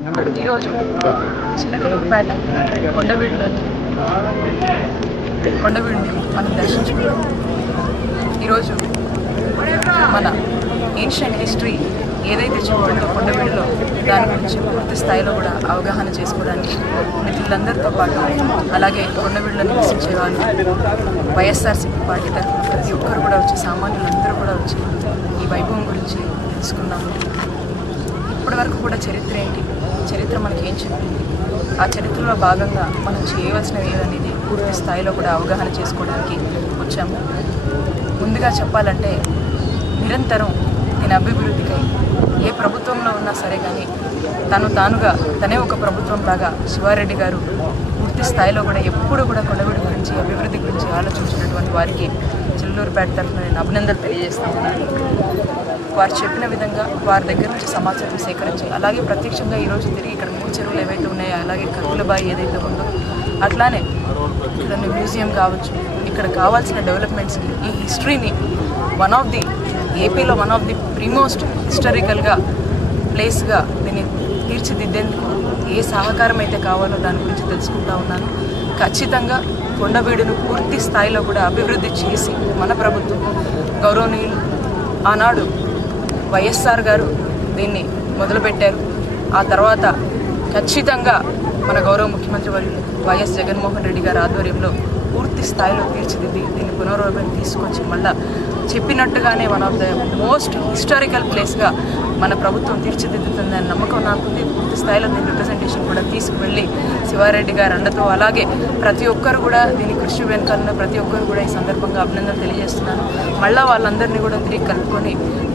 ఈరోజు చిలకలూరుపేట కొండవీడిని మనం దర్శించుకున్నాం. ఈరోజు మన ఏన్షియంట్ హిస్టరీ ఏదైతే చెప్పబడిందో కొండవీడిలో దాని గురించి పూర్తి స్థాయిలో కూడా అవగాహన చేసుకోవడానికి మిత్రులందరితో పాటు అలాగే కొండవీడిలో నివసించే వాళ్ళు వైఎస్ఆర్సీపీ పార్టీ తరఫున ప్రతి ఒక్కరు కూడా వచ్చి సామాన్యులందరూ కూడా వచ్చి ఈ వైభవం గురించి తెలుసుకున్నాము. ఇప్పటి వరకు కూడా చరిత్ర ఏంటి, చరిత్ర మనకి ఏం చెప్పింది, ఆ చరిత్రలో భాగంగా మనం చేయవలసినవి ఏదనేది పూర్తి స్థాయిలో కూడా అవగాహన చేసుకోవడానికి వచ్చాము. ముందుగా చెప్పాలంటే నిరంతరం దీని అభివృద్ధికై ఏ ప్రభుత్వంలో ఉన్నా సరే కానీ తనే ఒక ప్రభుత్వం లాగా శివారెడ్డి గారు పూర్తి స్థాయిలో కూడా ఎప్పుడు కూడా కొండవీడి గురించి అభివృద్ధి గురించి ఆలోచించినటువంటి వారికి చిల్లూరుపేట తరఫున నేను అభినందనలు తెలియజేస్తా ఉన్నాను. వారు చెప్పిన విధంగా వారి దగ్గర నుంచి సమాచారం సేకరించి అలాగే ప్రత్యక్షంగా ఈరోజు తిరిగి ఇక్కడ 3 చెరువులు ఏవైతే ఉన్నాయో అలాగే కర్కులబాయి ఏదైతే ఉందో అట్లానే ఇక్కడ మ్యూజియం కావచ్చు, ఇక్కడ కావాల్సిన డెవలప్మెంట్స్కి ఈ హిస్టరీని ఏపీలో వన్ ఆఫ్ ది ప్రీమోస్ట్ హిస్టారికల్గా ప్లేస్గా దీన్ని తీర్చిదిద్దేందుకు ఏ సహకారం అయితే కావాలో దాని గురించి తెలుసుకుంటా ఉన్నాను. ఖచ్చితంగా కొండవీడును పూర్తి స్థాయిలో కూడా అభివృద్ధి చేసి మన ప్రభుత్వం గౌరవనీయులు ఆనాడు వైఎస్ఆర్ గారు దీన్ని మొదలుపెట్టారు. ఆ తర్వాత ఖచ్చితంగా మన గౌరవ ముఖ్యమంత్రి వర్యులు వైఎస్ జగన్మోహన్ రెడ్డి గారి ఆధ్వర్యంలో పూర్తి స్థాయిలో తీర్చిదిద్ది దీన్ని పునరావృతం తీసుకొచ్చి మళ్ళా చెప్పినట్టుగానే one of the most historical ప్లేస్గా మన ప్రభుత్వం తీర్చిదిద్దుతుందని నమ్మకం నాకుంది. పూర్తి స్థాయిలో దీని రిప్రజెంటేషన్ కూడా తీసుకువెళ్ళి శివారెడ్డి గారు అండతో అలాగే ప్రతి ఒక్కరు కూడా దీని కృషి వెనకాలన్న ప్రతి ఒక్కరు కూడా ఈ సందర్భంగా అభినందనలు తెలియజేస్తున్నాను. మళ్ళీ వాళ్ళందరినీ కూడా తిరిగి కలుపుకొని